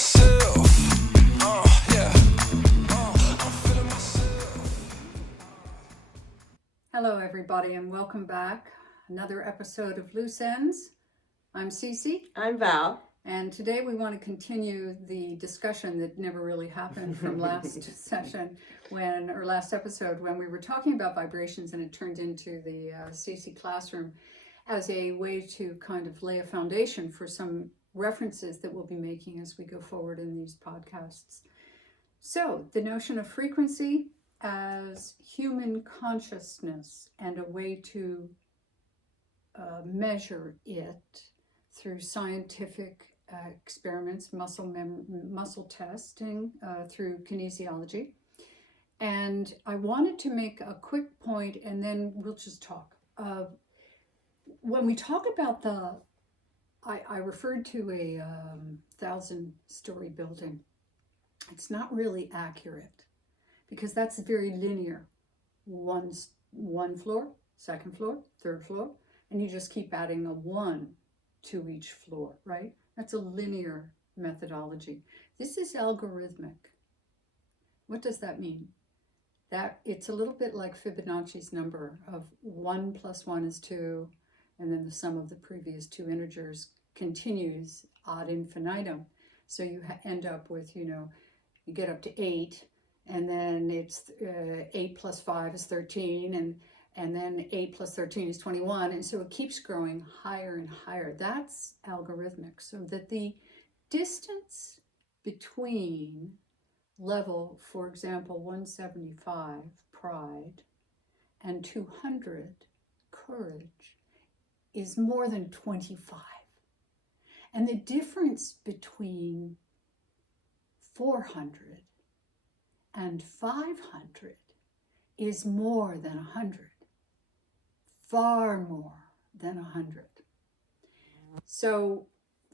myself. Yeah. I'm feeling myself. Hello, everybody, and welcome back. Another episode of Loose Ends. I'm Cece, I'm Val. and today we want to continue the discussion that never really happened from last last episode, when we were talking about vibrations, and it turned into the Cece classroom as a way to kind of lay a foundation for some references that we'll be making as we go forward in these podcasts. So, the notion of frequency as human consciousness and a way to measure it through scientific experiments, muscle testing, through kinesiology. And I wanted to make a quick point, and then we'll just talk. When we talk about I referred to a 1,000-story building. It's not really accurate because that's very linear. One floor, second floor, third floor, and you just keep adding a 1 to each floor, right? That's a linear methodology. This is algorithmic. What does that mean? That it's a little bit like Fibonacci's number of 1 plus 1 is 2, and then the sum of the previous two integers continues ad infinitum. So you end up with, you get up to 8, and then it's 8 plus 5 is 13, and then 8 plus 13 is 21, and so it keeps growing higher and higher. That's algorithmic, so that the distance between level, for example, 175, pride, and 200, courage, is more than 25. And the difference between 400 and 500 is more than 100. Far more than 100. So,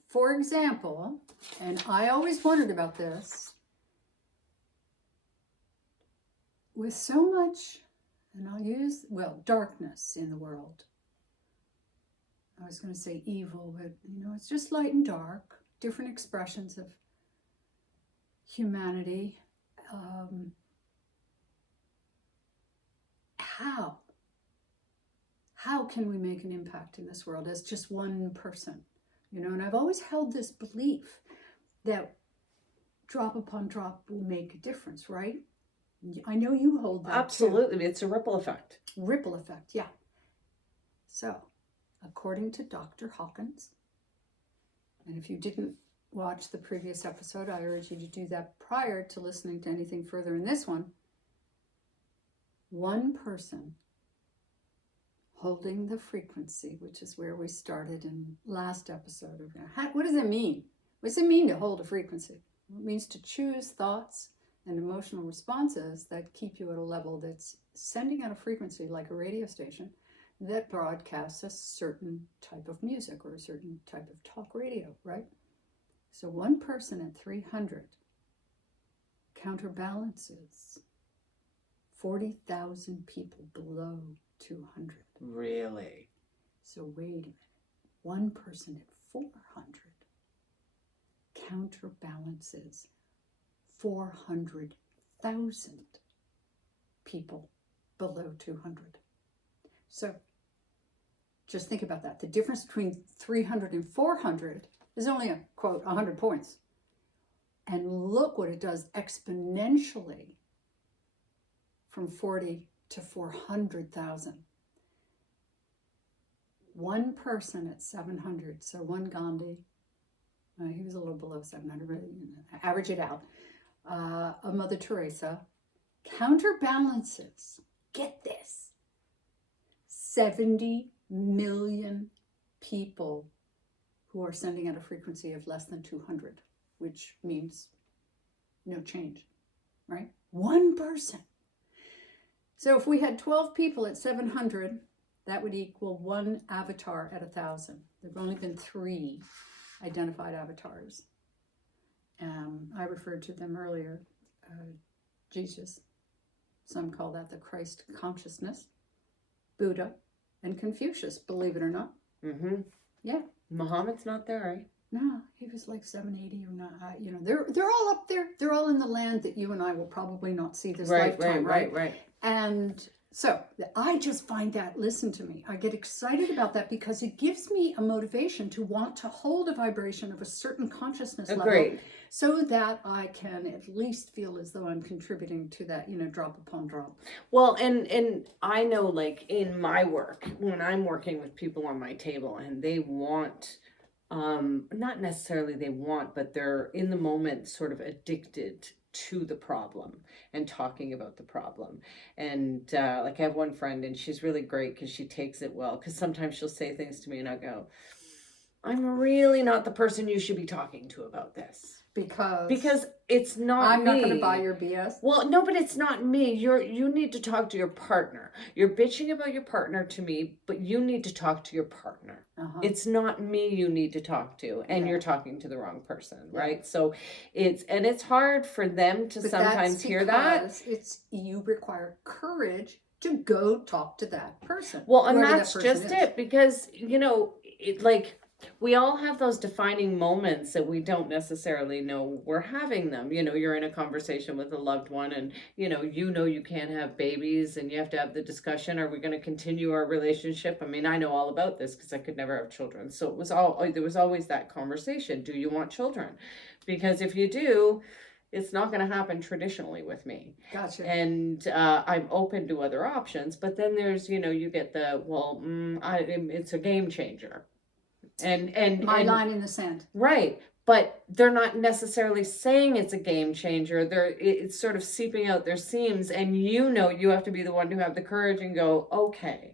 for example, and I always wondered about this, with so much, and I'll use, darkness in the world. I was going to say evil, but it's just light and dark, different expressions of humanity. How can we make an impact in this world as just one person? And I've always held this belief that drop upon drop will make a difference, right? I know you hold that. Absolutely. Too. It's a ripple effect. Ripple effect, yeah. So, according to Dr. Hawkins, and if you didn't watch the previous episode, I urge you to do that prior to listening to anything further in this one. One person holding the frequency, which is where we started in last episode. What does it mean? What does it mean to hold a frequency? It means to choose thoughts and emotional responses that keep you at a level that's sending out a frequency like a radio station that broadcasts a certain type of music or a certain type of talk radio, right? So one person at 300 counterbalances 40,000 people below 200. Really? So wait a minute. One person at 400 counterbalances 400,000 people below 200. So just think about that. The difference between 300 and 400 is only a, quote, 100 points. And look what it does exponentially from 40 to 400,000. One person at 700, so one Gandhi, he was a little below 700, but average it out. A Mother Teresa counterbalances, get this, 70 million people who are sending out a frequency of less than 200, which means no change, right? One person. So if we had 12 people at 700, that would equal one avatar at 1,000. There have only been 3 identified avatars. I referred to them earlier. Jesus, some call that the Christ consciousness. Buddha and Confucius, believe it or not. Mm-hmm. Yeah. Muhammad's not there, right? No, he was like 780 or not. You know, they're all up there. They're all in the land that you and I will probably not see this lifetime, right? And so I just find that, listen to me, I get excited about that because it gives me a motivation to want to hold a vibration of a certain consciousness level so that I can at least feel as though I'm contributing to that, you know, drop upon drop. Well, and I know, like, in my work, when I'm working with people on my table and they want, not necessarily they want, but they're in the moment sort of addicted to the problem and talking about the problem. And like, I have one friend and she's really great because she takes it well, because sometimes she'll say things to me and I go, I'm really not the person you should be talking to about this. Because it's not I'm me. not going to buy your BS. Well, no, but it's not me. You need to talk to your partner. You're bitching about your partner to me, but you need to talk to your partner. It's not me you need to talk to, and you're talking to the wrong person, right? So it's hard for them to sometimes hear that. It's, you require courage to go talk to that person. Well, and that's just it, because, you know, it, like, we all have those defining moments that we don't necessarily know we're having them. You know, you're in a conversation with a loved one and, you know you can't have babies and you have to have the discussion, are we going to continue our relationship? I mean, I know all about this because I could never have children. So there was always that conversation. Do you want children? Because if you do, it's not going to happen traditionally with me. Gotcha. And I'm open to other options. But then there's, you know, you get the, well, it's a game changer. And my line in the sand, right? But they're not necessarily saying it's a game changer. It's sort of seeping out their seams, and you know you have to be the one to have the courage and go, okay,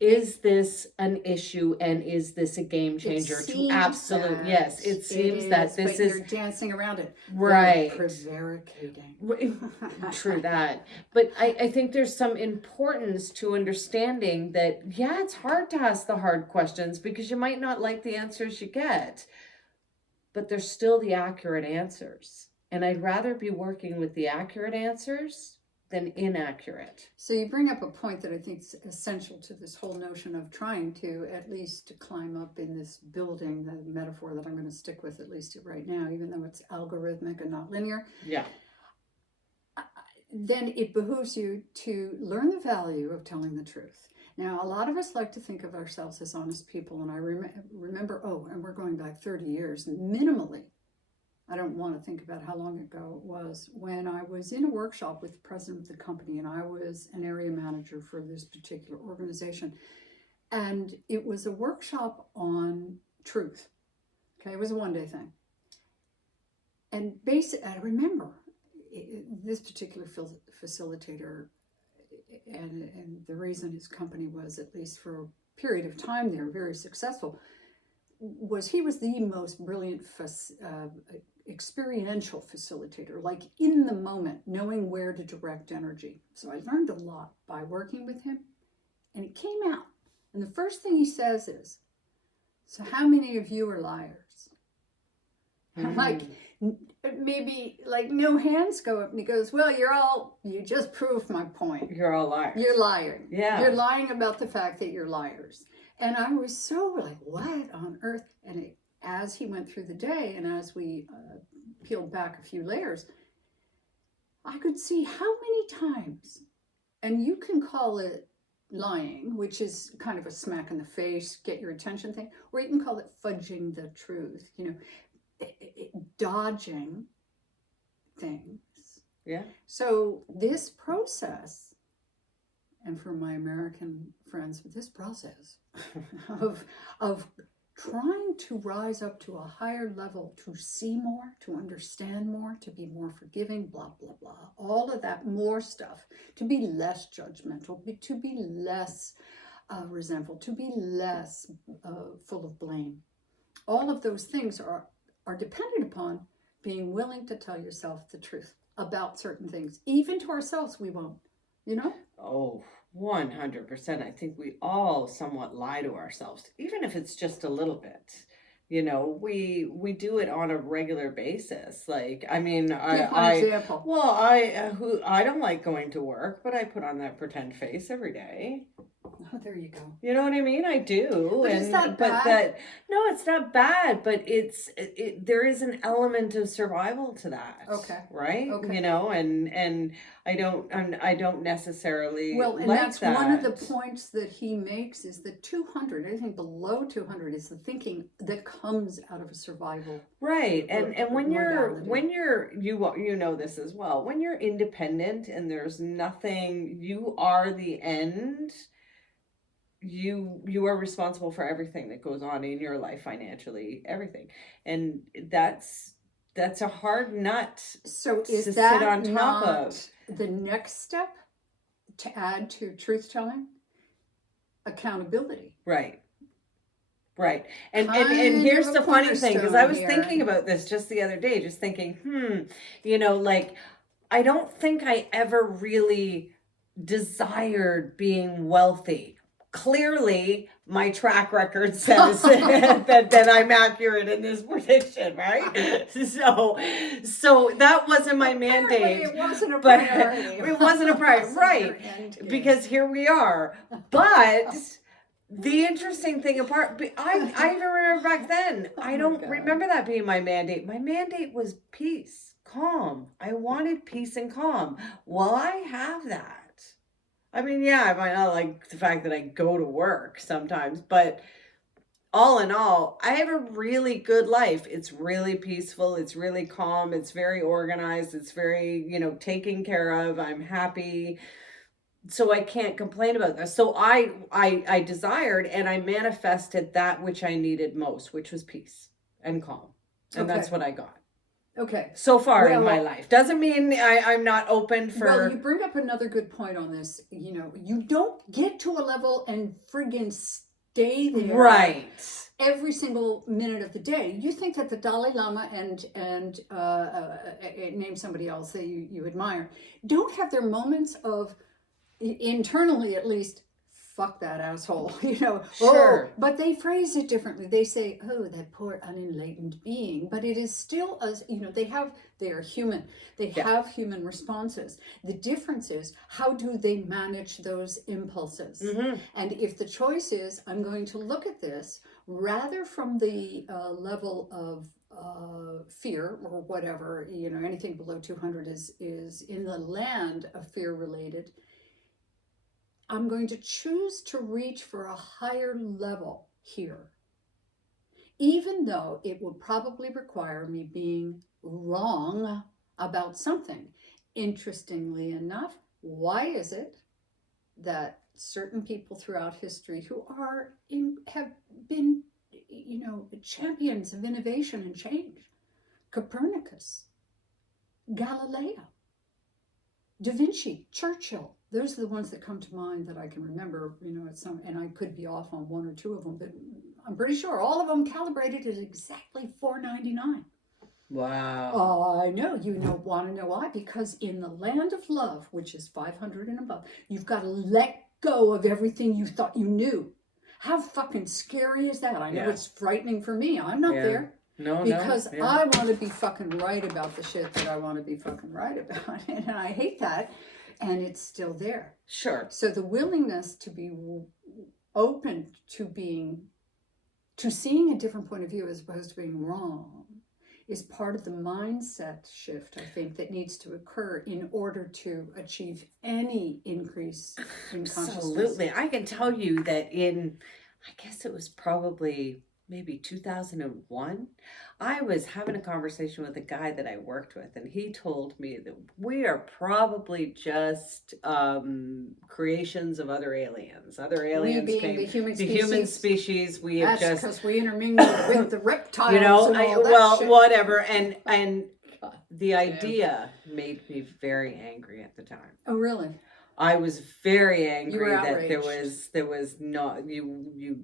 is this an issue and is this a game changer? To absolute yes, it seems that this is, you're dancing around it, right? Prevaricating. True that. But I think there's some importance to understanding that, yeah, it's hard to ask the hard questions because you might not like the answers you get, but they're still the accurate answers. And I'd rather be working with the accurate answers than inaccurate. So you bring up a point that I think is essential to this whole notion of trying to at least climb up in this building, the metaphor that I'm going to stick with at least right now, even though it's algorithmic and not linear. Yeah. Then it behooves you to learn the value of telling the truth. Now, a lot of us like to think of ourselves as honest people, and I remember, and we're going back 30 years, minimally. I don't want to think about how long ago it was, when I was in a workshop with the president of the company, and I was an area manager for this particular organization. And it was a workshop on truth. Okay, it was a one-day thing. And basically, I remember this particular facilitator, and the reason his company was, at least for a period of time there, very successful, was he was the most brilliant experiential facilitator, like in the moment, knowing where to direct energy. So I learned a lot by working with him, and it came out. And the first thing he says is, so how many of you are liars? Like, maybe like no hands go up, and he goes, well, you just proved my point. You're all liars. You're lying. Yeah. You're lying about the fact that you're liars. And I was so like, what on earth? And as he went through the day, and as we peeled back a few layers, I could see how many times, and you can call it lying, which is kind of a smack in the face, get your attention thing, or you can call it fudging the truth, you know, dodging things. Yeah. So this process, and for my American friends, this process of trying to rise up to a higher level, to see more, to understand more, to be more forgiving, blah, blah, blah, all of that more stuff, to be less judgmental, to be less resentful, to be less full of blame. All of those things are dependent upon being willing to tell yourself the truth about certain things. Even to ourselves, we won't, you know? Oh, 100%. I think we all somewhat lie to ourselves, even if it's just a little bit. You know, we do it on a regular basis. Like, I mean, example. Well, I don't like going to work, but I put on that pretend face every day. Oh, there you go. You know what I mean? I do. But is that bad? No, it's not bad, but there is an element of survival to that. Okay. Right? Okay. You know, and I don't necessarily Well, and like that's that. one of the points that he makes is that 200, anything below 200 is the thinking that comes out of a survival. Right. And when modality. you know this as well. When you're independent and there's nothing, you are the end. You are responsible for everything that goes on in your life, financially, everything. And that's a hard nut So to is sit that on top not of. the next step to add to truth telling? Accountability. Right. Right. And Kind here's of the a funny thing, because I was cornerstone thinking here. about this just the other day, just thinking, you know, like, I don't think I ever really desired being wealthy. Clearly, my track record says that I'm accurate in this prediction, right? So that wasn't my Apparently mandate. it wasn't a But priority. it wasn't a priority, Wasn't right? your end game. Because here we are. But the interesting thing I even remember back then, I don't God. remember that being my mandate. My mandate was peace, calm. I wanted peace and calm. Well, I have that. I mean, yeah, I might not like the fact that I go to work sometimes, but all in all, I have a really good life. It's really peaceful. It's really calm. It's very organized. It's very, taken care of. I'm happy. So I can't complain about that. So I desired and I manifested that which I needed most, which was peace and calm. And that's what I got. Okay. So far in my life. Doesn't mean I'm not open for... Well, you bring up another good point on this. You don't get to a level and friggin' stay there. Right. Every single minute of the day. You think that the Dalai Lama and name somebody else that you admire, don't have their moments of, internally at least, fuck that asshole, Sure. But they phrase it differently. They say, oh, that poor unenlightened being. But it is still, they are human. They have human responses. The difference is, how do they manage those impulses? Mm-hmm. And if the choice is, I'm going to look at this rather from the level of fear or whatever, anything below 200 is in the land of fear related, I'm going to choose to reach for a higher level here, even though it will probably require me being wrong about something. Interestingly enough, why is it that certain people throughout history who have been, champions of innovation and change, Copernicus, Galileo, Da Vinci, Churchill, those are the ones that come to mind that I can remember, and I could be off on one or two of them, but I'm pretty sure all of them calibrated at exactly 499. Wow. I know, want to know why? Because in the land of love, which is 500 and above, you've got to let go of everything you thought you knew. How fucking scary is that? I know it's frightening for me. I'm not there. Because I want to be fucking right about the shit that I want to be fucking right about. And I hate that. And it's still there. Sure. So the willingness to be open to seeing a different point of view as opposed to being wrong is part of the mindset shift, I think, that needs to occur in order to achieve any increase in consciousness. Absolutely. I can tell you that I guess it was probably maybe 2001, I was having a conversation with a guy that I worked with, and he told me that we are probably just creations of other aliens. Other aliens we being the human species. We have just, because we intermingled with the reptiles. Whatever. And the idea made me very angry at the time. Oh, really? I was very angry that outraged. there was not you.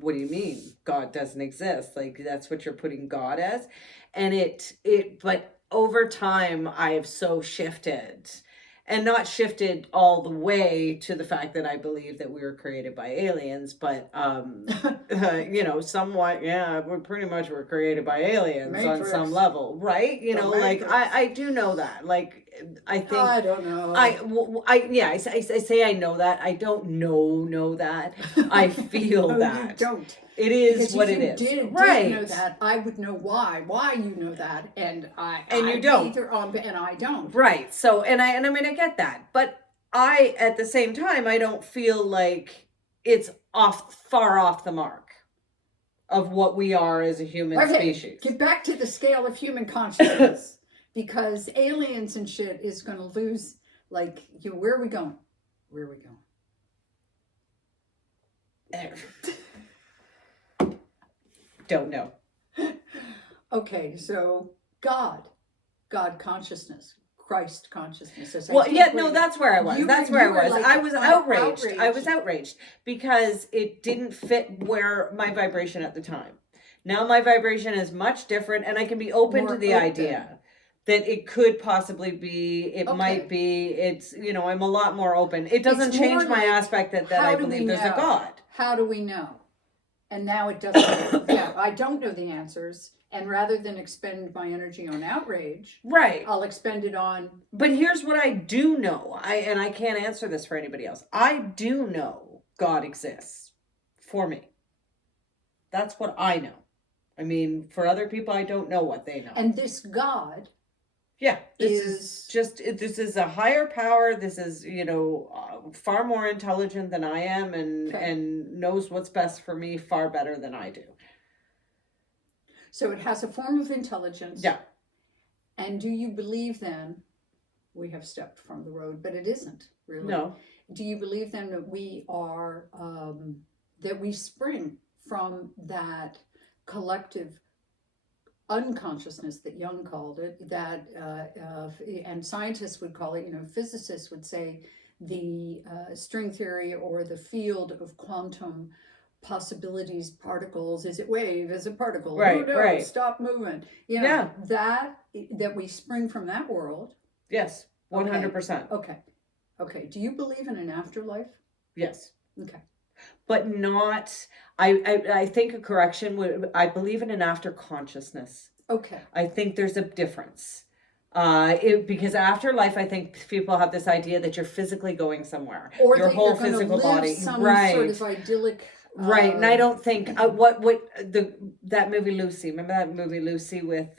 What do you mean God doesn't exist? Like, that's what you're putting God as. And but over time I've so shifted, and not shifted all the way to the fact that I believe that we were created by aliens, but somewhat, we pretty much were created by aliens on some level, right? I do know that, like, I think I don't know. I say I know that. I don't know that. I feel No, that. you don't. It is Because what if it you is. did Right. know that, I would know why you know that, and you don't. either and I don't. Right. So, and I mean, I get that, but I, at the same time, I don't feel like it's far off the mark of what we are as a human species. Get back to the scale of human consciousness, because aliens and shit is going to lose. Like, where are we going? Where are we going? Don't know. Okay, so God consciousness, Christ consciousness. Well, yeah, no, that's where I was. That's where I was. Like, I was outraged. I was outraged because it didn't fit where my vibration at the time. Now my vibration is much different, and I can be open to the idea that it could possibly be, it might be, it's, I'm a lot more open. It doesn't change my aspect that I believe there's a God. How do we know? And now it doesn't. I don't know the answers. And rather than expend my energy on outrage, right, I'll expend it on. But here's what I do know. I can't answer this for anybody else. I do know God exists for me. That's what I know. I mean, for other people, I don't know what they know. And this God, this is a higher power. This is, far more intelligent than I am, and knows what's best for me far better than I do. So it has a form of intelligence. Yeah. And do you believe then, we have stepped from the road, but it isn't really. No. Do you believe then that we are, that we spring from that collective unconsciousness that Jung called it, that, and scientists would call it, physicists would say the string theory or the field of quantum possibilities, particles, is it wave, is it particle, right, who knows, right, stop moving, that we spring from that world. Yes, 100%. Okay, do you believe in an afterlife? Yes. Okay, but not, I think a correction would, I believe in an after consciousness. Okay, I think there's a difference. Because afterlife, I think people have this idea that you're physically going somewhere, or your that whole you're gonna physical live body, some right? Sort of idyllic. Right, and I don't think that movie Lucy. Remember that movie Lucy with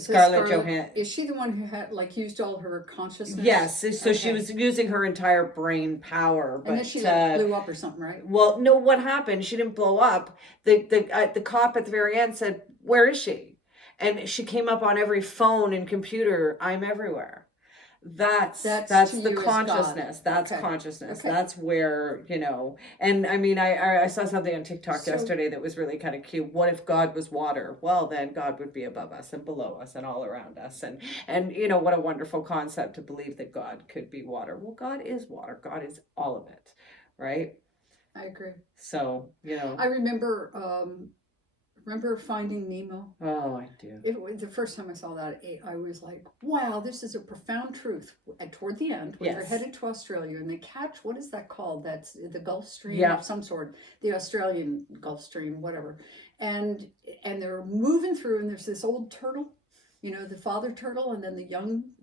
Scarlett Johansson? Is she the one who had used all her consciousness? Yes, so she was using her entire brain power, but and then she blew up or something, right? Well, no, what happened? She didn't blow up. The cop at the very end said, "Where is she?" And she came up on every phone and computer. I'm everywhere. That's the consciousness. That's consciousness. Okay. That's where, and I mean, I saw something on TikTok yesterday that was really kind of cute. What if God was water? Well, then God would be above us and below us and all around us. And what a wonderful concept to believe that God could be water. Well, God is water. God is all of it. Right? I agree. So, I remember Finding Nemo? Oh, I do. The first time I saw that, I was like, wow, this is a profound truth. Toward the end, when they're headed to Australia and they catch, what is that called? That's the Gulf Stream of some sort, the Australian Gulf Stream, whatever. And they're moving through, and there's this old turtle, the father turtle, and then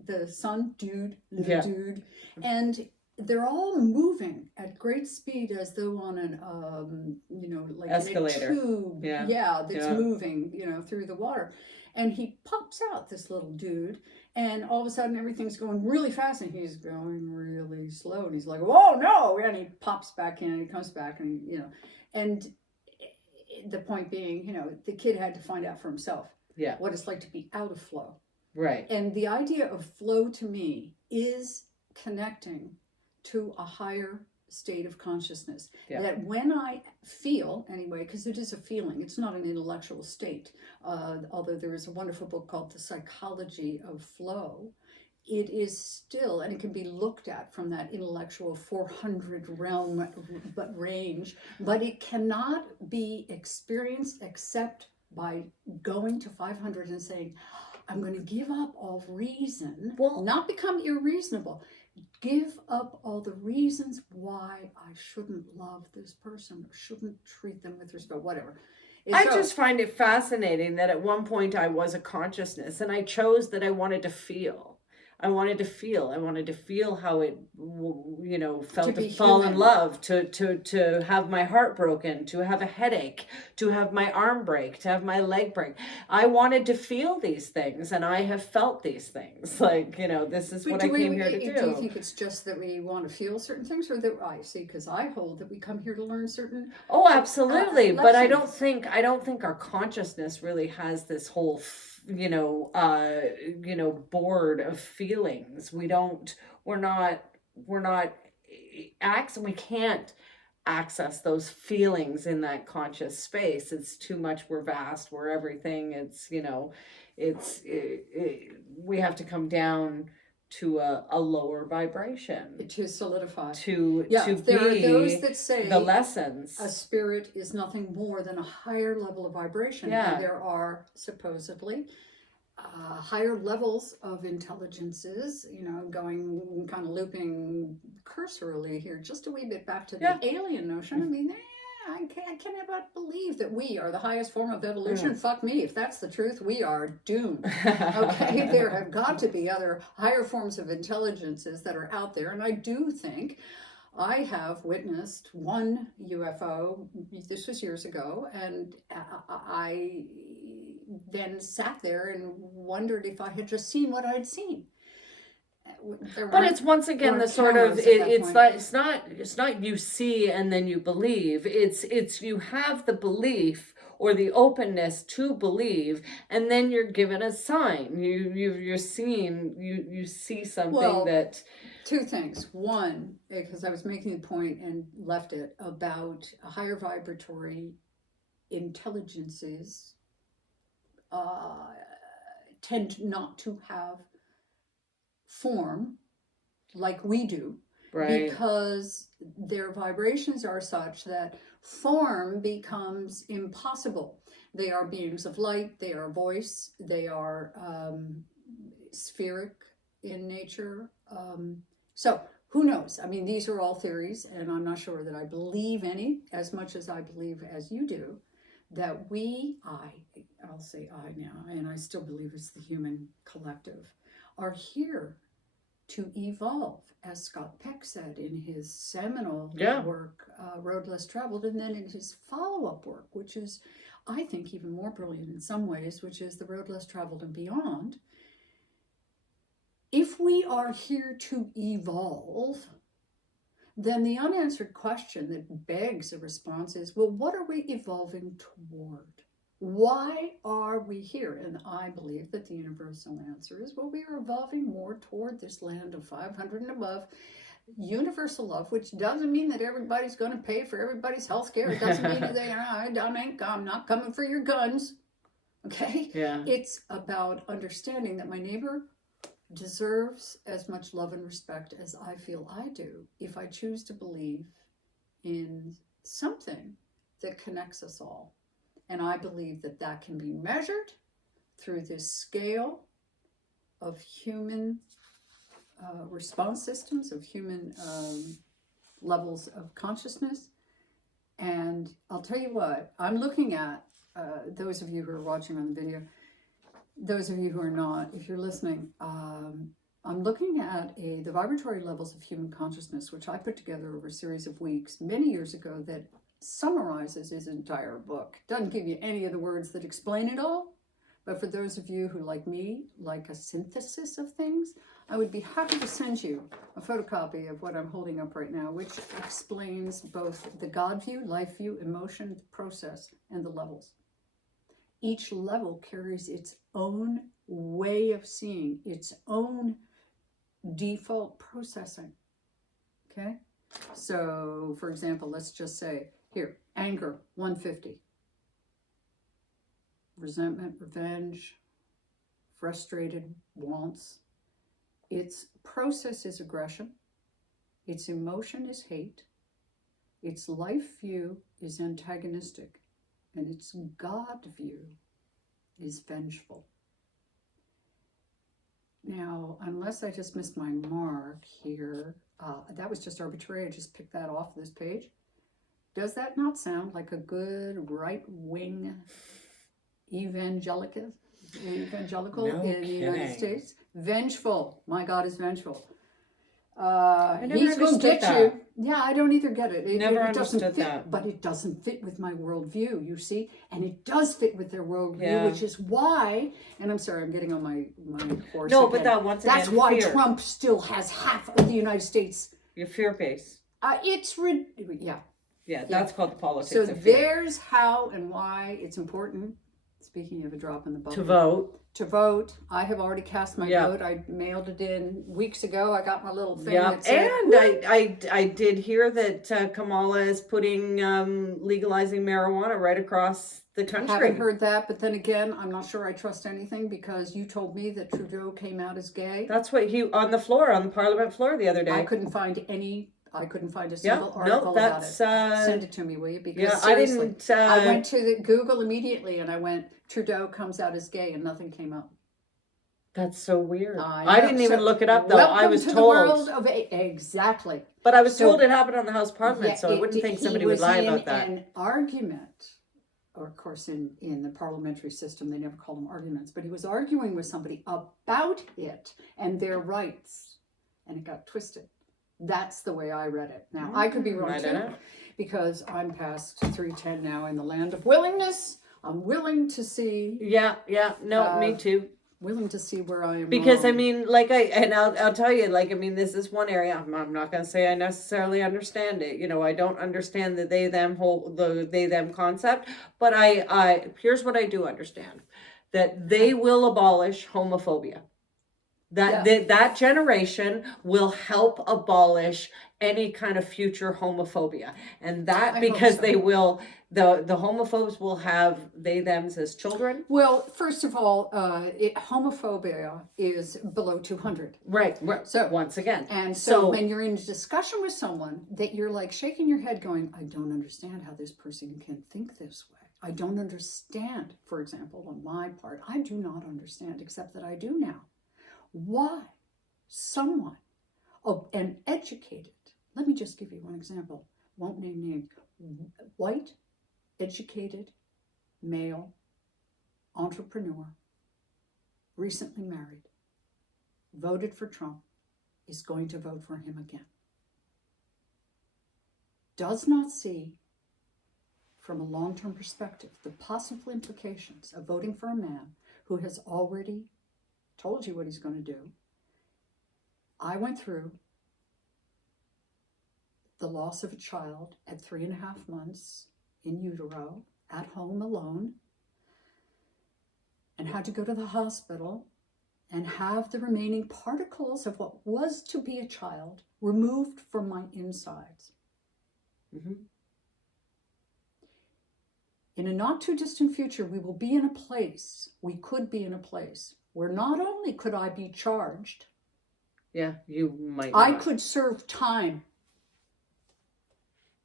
the son dude, dude. And they're all moving at great speed as though on an like escalator, in a tube, that's moving, through the water. And he pops out, this little dude, and all of a sudden everything's going really fast and he's going really slow, and he's like, "Whoa, no!" And he pops back in and he comes back, and and the point being, the kid had to find out for himself what it's like to be out of flow. Right. And the idea of flow to me is connecting to a higher state of consciousness. That when I feel, anyway, because it is a feeling, it's not an intellectual state, although there is a wonderful book called The Psychology of Flow, it is still, and it can be looked at from that intellectual 400 realm range, but it cannot be experienced except by going to 500 and saying, I'm going to give up all reason, not become irreasonable. Give up all the reasons why I shouldn't love this person or shouldn't treat them with respect, whatever. I just find it fascinating that at one point I was a consciousness and I chose that I wanted to feel. I wanted to feel how it, felt to fall in love, to have my heart broken, to have a headache, to have my arm break, to have my leg break. I wanted to feel these things, and I have felt these things. This is what I came here to do. Do you think it's just that we want to feel certain things, or that I see? Because I hold that we come here to learn certain. Oh, absolutely. But I don't think our consciousness really has this whole board of feelings. We can't access those feelings in that conscious space. It's too much. We're vast, we're everything. We have to come down to a lower vibration to solidify, to there are be those that say the lessons. A spirit is nothing more than a higher level of vibration. Yeah. And there are supposedly higher levels of intelligences, going kind of looping cursorily here just a wee bit back to the alien notion. I mean, I cannot believe that we are the highest form of evolution. Fuck me. If that's the truth, we are doomed. Okay, there have got to be other higher forms of intelligences that are out there. And I do think I have witnessed one UFO. This was years ago. And I then sat there and wondered if I had just seen what I'd seen. But it's once again the sort of it's not you see and then you believe. It's you have the belief or the openness to believe, and then you're given a sign. You see something that. Two things. One, because I was making the point and left it about higher vibratory intelligences tend not to have form like we do, right? Because their vibrations are such that form becomes impossible. They are beings of light, they are voice, they are spheric in nature. So who knows? I mean, these are all theories, and I'm not sure that I believe any as much as I believe, as you do, that I'll say I now, and I still believe it's the human collective, are here to evolve, as Scott Peck said in his seminal work, Road Less Traveled, and then in his follow-up work, which is, I think, even more brilliant in some ways, which is The Road Less Traveled and Beyond. If we are here to evolve, then the unanswered question that begs a response is, well, what are we evolving toward? Why are we here? And I believe that the universal answer is, well, we are evolving more toward this land of 500 and above, universal love, which doesn't mean that everybody's going to pay for everybody's health care. It doesn't mean that I'm not coming for your guns. Okay? Yeah. It's about understanding that my neighbor deserves as much love and respect as I feel I do if I choose to believe in something that connects us all. And I believe that that can be measured through this scale of human response systems, of human levels of consciousness. And I'll tell you what, I'm looking at, those of you who are watching on the video, those of you who are not, if you're listening, I'm looking at the vibratory levels of human consciousness, which I put together over a series of weeks many years ago that summarizes his entire book. Doesn't give you any of the words that explain it all, but for those of you who, like me, like a synthesis of things, I would be happy to send you a photocopy of what I'm holding up right now, which explains both the God view, life view, emotion, process, and the levels. Each level carries its own way of seeing, its own default processing. Okay? So, for example, let's just say, here, anger, 150. Resentment, revenge, frustrated wants. Its process is aggression. Its emotion is hate. Its life view is antagonistic. And its God view is vengeful. Now, unless I just missed my mark here, that was just arbitrary. I just picked that off this page. Does that not sound like a good right-wing evangelical No in the United kidding. States? Vengeful. My God is vengeful. never He's going to understood get you. Yeah, I don't either get it. Never it doesn't understood fit, that. but it doesn't fit with my worldview, you see? And it does fit with their worldview, Yeah. which is why, and I'm sorry, I'm getting on my horse No, again. but that once again, That's why fear. Trump still has half of the United States. Your fear base. Yeah. Yeah, that's called the politics So of fear. there's how and why it's important. Speaking of a drop in the bucket. To vote. I have already cast my Yeah. vote. I mailed it in weeks ago. I got my little thing Yeah, that said, and I did hear that Kamala is putting legalizing marijuana right across the country. haven't heard that, but then again, I'm not sure I trust anything because you told me that Trudeau came out as gay. That's what he on the Parliament floor the other day. I couldn't find a single Yeah, article no, that's about it. Send it to me, will you? Because yeah, seriously, I I went to the Google immediately and I went, Trudeau comes out as gay, and nothing came up. That's so weird. I I know. didn't even So, look it up though. Welcome I was to told. the world of exactly. But I was So- told it happened on the House Parliament, Yeah, so I wouldn't think somebody would lie about that. An argument, or of course, in the parliamentary system, they never call them arguments, but he was arguing with somebody about it and their rights, and it got twisted. That's the way I read it. Now, I could be wrong I too, don't know. because I'm past 310 now in the land of willingness. I'm willing to see, Yeah, no, me too. willing to see where I am Because wrong. I mean, I'll tell you, this is one area. I'm not going to say I necessarily understand it. I don't understand the they them concept, but I here's what I do understand: that they will abolish homophobia. That generation will help abolish any kind of future homophobia, and that I hope because so. they will. The homophobes will have they thems as children. Well, first of all, homophobia is below 200. Right. So Once again, And so when you're in a discussion with someone that you're like shaking your head going, I don't understand how this person can think this way. I don't understand, for example, on my part, I do not understand, except that I do now. Why someone, an educated, let me just give you one example, won't name names, white, educated, male, entrepreneur, recently married, voted for Trump, is going to vote for him again. Does not see, from a long-term perspective, the possible implications of voting for a man who has already told you what he's going to do. I went through the loss of a child at 3.5 months in utero, at home alone, and had to go to the hospital and have the remaining particles of what was to be a child removed from my insides. Mm-hmm. In a not too distant future, we could be in a place where not only could I be charged, yeah, you might. I not. could serve time.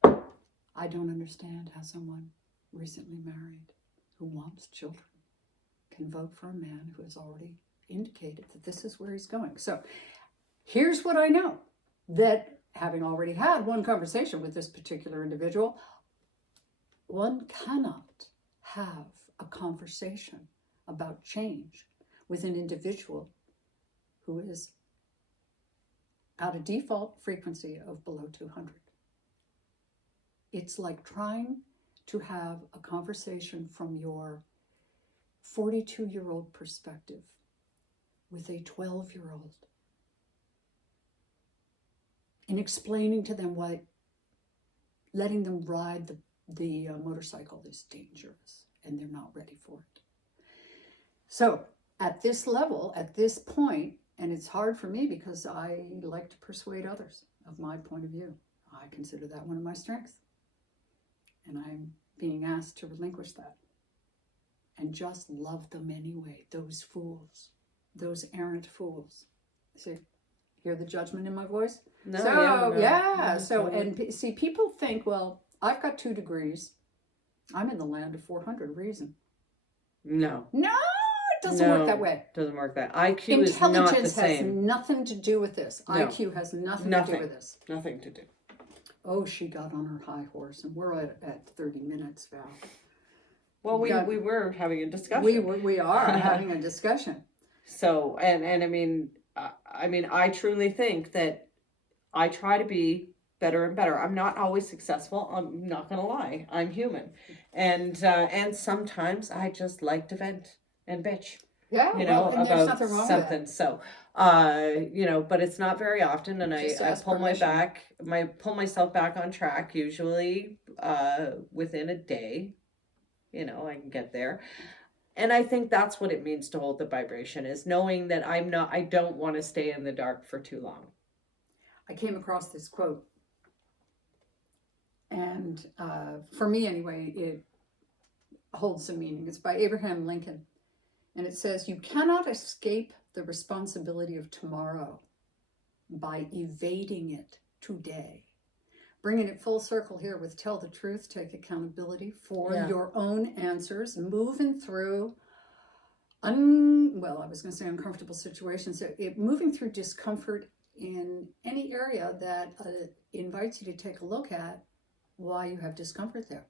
I don't understand how someone recently married who wants children can vote for a man who has already indicated that this is where he's going. So here's what I know, that having already had one conversation with this particular individual, one cannot have a conversation about change with an individual who is at a default frequency of below 200. It's like trying to have a conversation from your 42-year-old perspective with a 12-year-old and explaining to them why letting them ride the motorcycle is dangerous and they're not ready for it. So at this level, at this point, and it's hard for me because I like to persuade others of my point of view. I consider that one of my strengths. And I'm being asked to relinquish that and just love them anyway, those fools, those errant fools. See, hear the judgment in my voice? No, So, yeah. so, Totally. and see, people think, well, I've got 2 degrees. I'm in the land of 400 reason. No, It doesn't work that way. Doesn't work that. IQ is not the Intelligence has same. nothing to do with this. No. IQ has nothing to do with this. Nothing to do. Oh, she got on her high horse, and we're at 30 minutes, Val. Well, we were having a discussion. We are having a discussion. So, and I mean, I truly think that I try to be better and better. I'm not always successful. I'm not gonna lie. I'm human, and sometimes I just like to vent and bitch. Yeah, You know, and there's about nothing wrong something. with So, you know, but it's not very often, and Just I ask pull permission. pull myself back on track usually within a day. You know, I can get there. And I think that's what it means to hold the vibration, is knowing that I don't want to stay in the dark for too long. I came across this quote, and for me anyway, it holds some meaning. It's by Abraham Lincoln, and it says, "You cannot escape the responsibility of tomorrow by evading it today." Bringing it full circle here with tell the truth, take accountability for your own answers, moving through I was going to say uncomfortable situations. Moving through discomfort in any area that invites you to take a look at why you have discomfort there.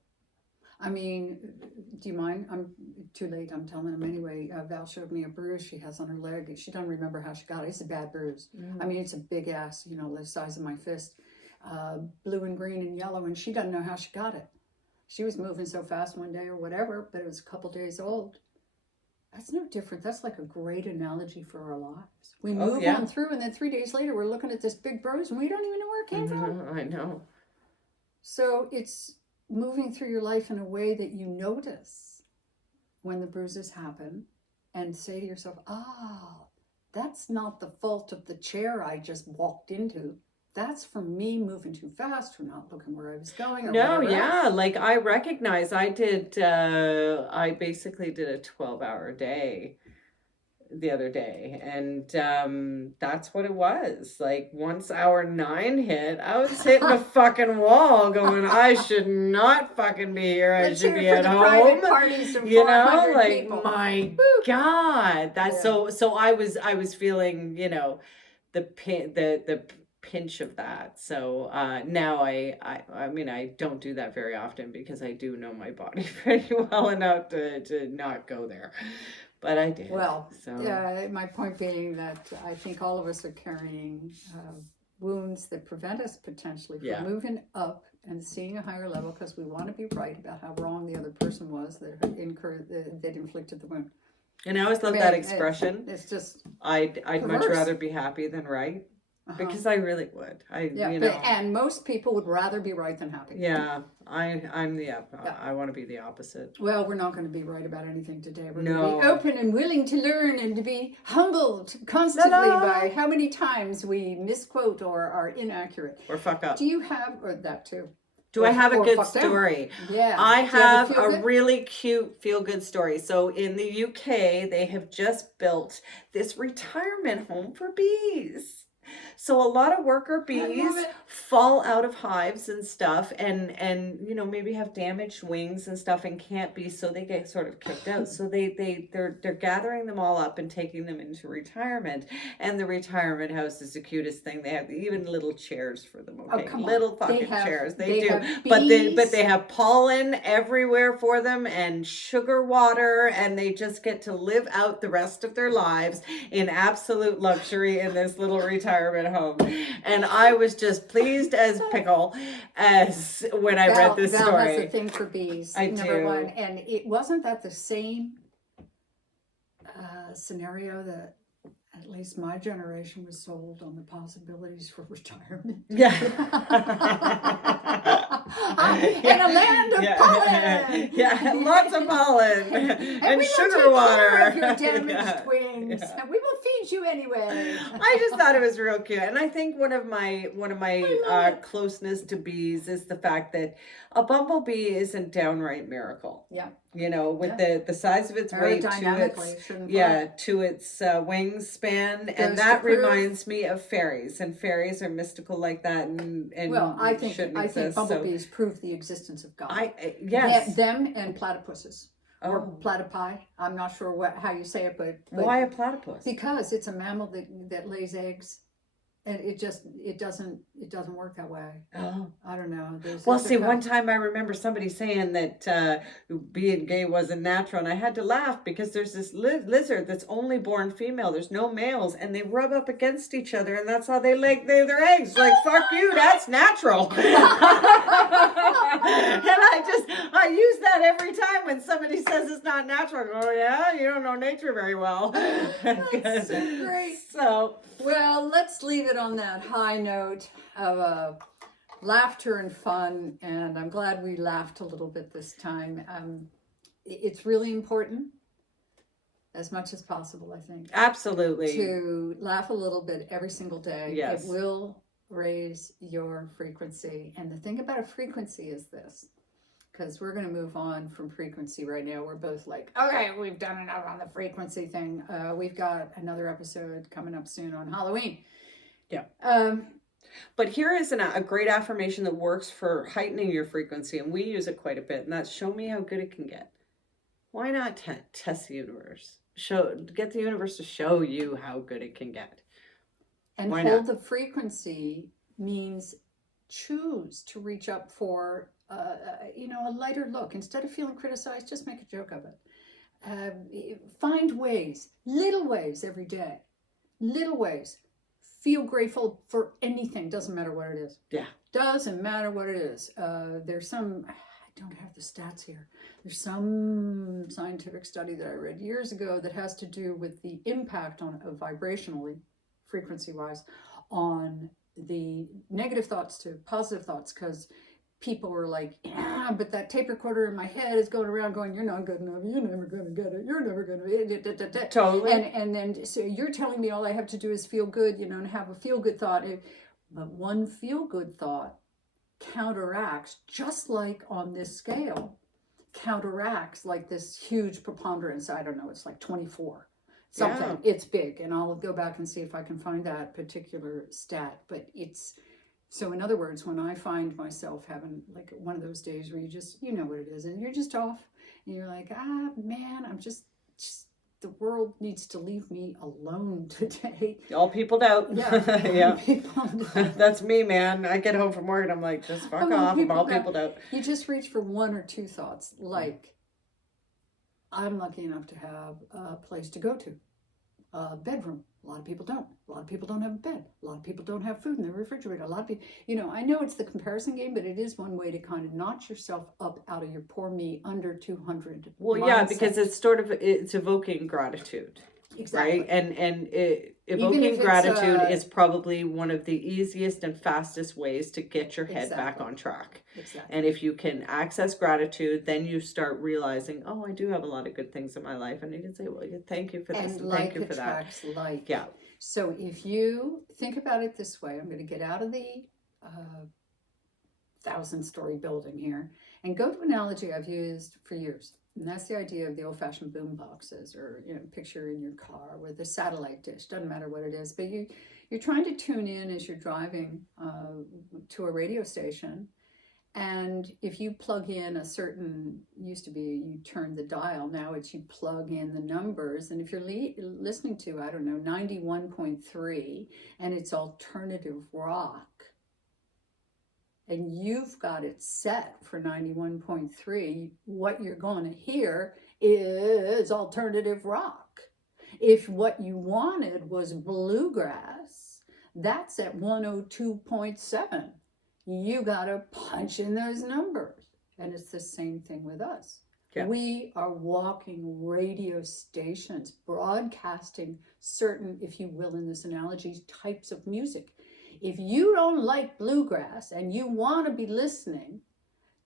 I mean, do you mind? I'm too late. I'm telling him anyway. Val showed me a bruise she has on her leg. She doesn't remember how she got it. It's a bad bruise. I mean, it's a big ass, you know, the size of my fist, blue and green and yellow, and she doesn't know how she got it. She was moving so fast one day or whatever, but it was a couple days old. That's no different. That's like a great analogy for our lives. We move on through, and then 3 days later, we're looking at this big bruise, and we don't even know where it came from. I know. So it's moving through your life in a way that you notice when the bruises happen, and say to yourself, that's not the fault of the chair I just walked into. That's from me moving too fast or not looking where I was going. Or No, whatever yeah, else. like I recognize I basically did a 12-hour day the other day, and that's what it was. Like once hour 9 hit, I was hitting a fucking wall going, I should not fucking be here. I Let's should hear be it for at the home. private parties of You 400 know, like people. my Woo. God. That's Yeah. so I was feeling, you know, the pinch of that. So now I mean, I don't do that very often because I do know my body pretty well enough to not go there, but I did. Well, so my point being that I think all of us are carrying wounds that prevent us potentially from moving up and seeing a higher level, because we want to be right about how wrong the other person was that inflicted the wound. And I always love that expression. It's just I'd much perverse. rather be happy than right. Because I really would. You know. And most people would rather be right than happy. Yeah, I'm the I want to be the opposite. Well, we're not going to be right about anything today. We're going to be open and willing to learn and to be humbled constantly by how many times we misquote or are inaccurate. Or fuck up. Do you have, or that too? Do I have a good story? Yeah. I have a really cute feel-good story. So in the UK, they have just built this retirement home for bees. So a lot of worker bees fall out of hives and stuff, and you know, maybe have damaged wings and stuff and can't be, so they get sort of kicked out. So they're gathering them all up and taking them into retirement. And the retirement house is the cutest thing. They have even little chairs for them. Okay, little fucking chairs. They do, but they have pollen everywhere for them and sugar water, and they just get to live out the rest of their lives in absolute luxury in this little retirement home. And I was just pleased as pickle as when I read this story. Val has a thing for bees. I number do. one. And it wasn't that the same scenario that at least my generation was sold on the possibilities for retirement. Yeah. In a land of pollen. Yeah, lots of pollen and we sugar water. Of your damaged wings. Yeah. And we will feed you anyway. I just thought it was real cute, and I think one of my closeness to bees is the fact that a bumblebee is a downright miracle. Yeah. You know, with the size of its weight to its wingspan, and that reminds me of fairies, and fairies are mystical like that, and well, I think bumblebees prove the existence of God. Yes, them and platypuses. Or platypi. I'm not sure how you say it, but why a platypus? Because it's a mammal that lays eggs, and it doesn't it doesn't work that way. Oh. I don't know. Well, see, one time I remember somebody saying that being gay wasn't natural, and I had to laugh because there's this lizard that's only born female. There's no males, and they rub up against each other, and that's how they lay their eggs. Like, fuck you, that's natural. And I use that every time when somebody says it's not natural. I go, oh, yeah, you don't know nature very well. That's so great. So, well, let's leave it on that high note of laughter and fun, and I'm glad we laughed a little bit this time. It's really important, as much as possible, I think, absolutely. to laugh a little bit every single day. Yes. It will raise your frequency. And the thing about a frequency is this, because we're going to move on from frequency right now. We're both like, okay, we've done enough on the frequency thing. We've got another episode coming up soon on Halloween. Yeah. But here is a great affirmation that works for heightening your frequency, and we use it quite a bit, and that's show me how good it can get. Why not test the universe? Get the universe to show you how good it can get. And Why hold not? the frequency means choose to reach up for a lighter look. Instead of feeling criticized, just make a joke of it. Find ways, little ways every day, little ways. Feel grateful for anything. Doesn't matter what it is. Yeah. Doesn't matter what it is. There's some, I don't have the stats here. There's some scientific study that I read years ago that has to do with the impact of vibrationally, frequency-wise, on the negative thoughts to positive thoughts, because people were like, yeah, but that tape recorder in my head is going around going, you're not good enough, you're never going to get it, you're never going to Totally. and then so you're telling me all I have to do is feel good, and have a feel good thought. But one feel good thought counteracts, just like on this scale, counteracts like this huge preponderance. I don't know, it's like 24 something. Yeah. It's big, and I'll go back and see if I can find that particular stat. But it's, so in other words, when I find myself having like one of those days where you just, you know what it is, and you're just off, and you're like, man, I'm just the world needs to leave me alone today. All peopled out. Yeah. Yeah. Peopled out. That's me, man. I get home from work and I'm like, just fuck off. I'm all peopled out. You just reach for one or two thoughts, like, I'm lucky enough to have a place to go to, a bedroom. A lot of people don't. A lot of people don't have a bed. A lot of people don't have food in their refrigerator. A lot of people, I know it's the comparison game, but it is one way to kind of notch yourself up out of your poor me under 200. Well, mindset. Yeah, because it's evoking gratitude. Exactly. Right? And evoking gratitude is probably one of the easiest and fastest ways to get your head back on track. Exactly. And if you can access gratitude, then you start realizing, oh, I do have a lot of good things in my life. And you can say, well, thank you for this. And thank you for that. Like. Yeah. So if you think about it this way, I'm going to get out of the 1,000-story building here and go to an analogy I've used for years. And that's the idea of the old-fashioned boom boxes, or picture in your car with a satellite dish. Doesn't matter what it is, but you're trying to tune in as you're driving to a radio station. And if you plug in a certain, used to be you turn the dial, now it's you plug in the numbers. And if you're listening to, 91.3, and it's alternative rock, and you've got it set for 91.3, what you're going to hear is alternative rock. If what you wanted was bluegrass, that's at 102.7. You got to punch in those numbers. And it's the same thing with us. Yeah. We are walking radio stations, broadcasting certain, if you will, in this analogy, types of music. If you don't like bluegrass and you want to be listening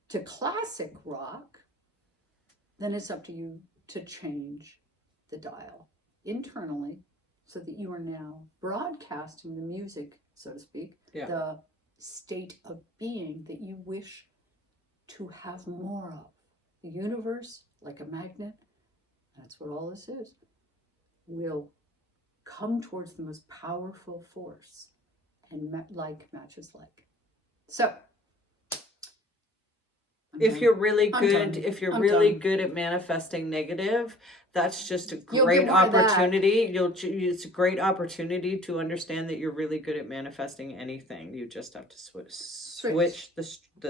to classic rock, then it's up to you to change the dial internally so that you are now broadcasting the music, so to speak, the state of being that you wish to have more of. The universe, like a magnet, that's what all this is, will come towards the most powerful force, and like matches like. So If you're really I'm good, done. if you're I'm really done. good at manifesting negative, that's just a You'll great get more of that. opportunity. It's a great opportunity to understand that you're really good at manifesting anything. You just have to switch the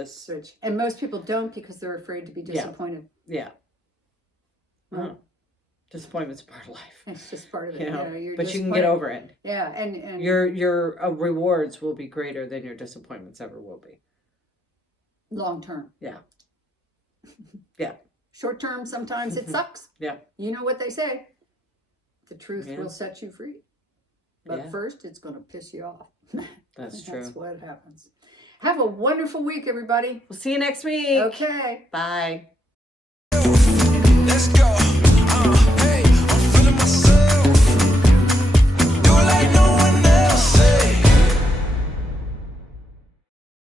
Switch. And most people don't because they're afraid to be disappointed. Yeah. Well, Disappointment's a part of life. it's just part of it. You know, you're but you can get over it. Yeah, and Your rewards will be greater than your disappointments ever will be. long term. Yeah. Yeah. Short term, sometimes it sucks. Yeah. You know what they say. The truth Yeah. will set you free. But Yeah. first, it's going to piss you off. That's true. That's what happens. Have a wonderful week, everybody. We'll see you next week. Okay. Bye. Let's go.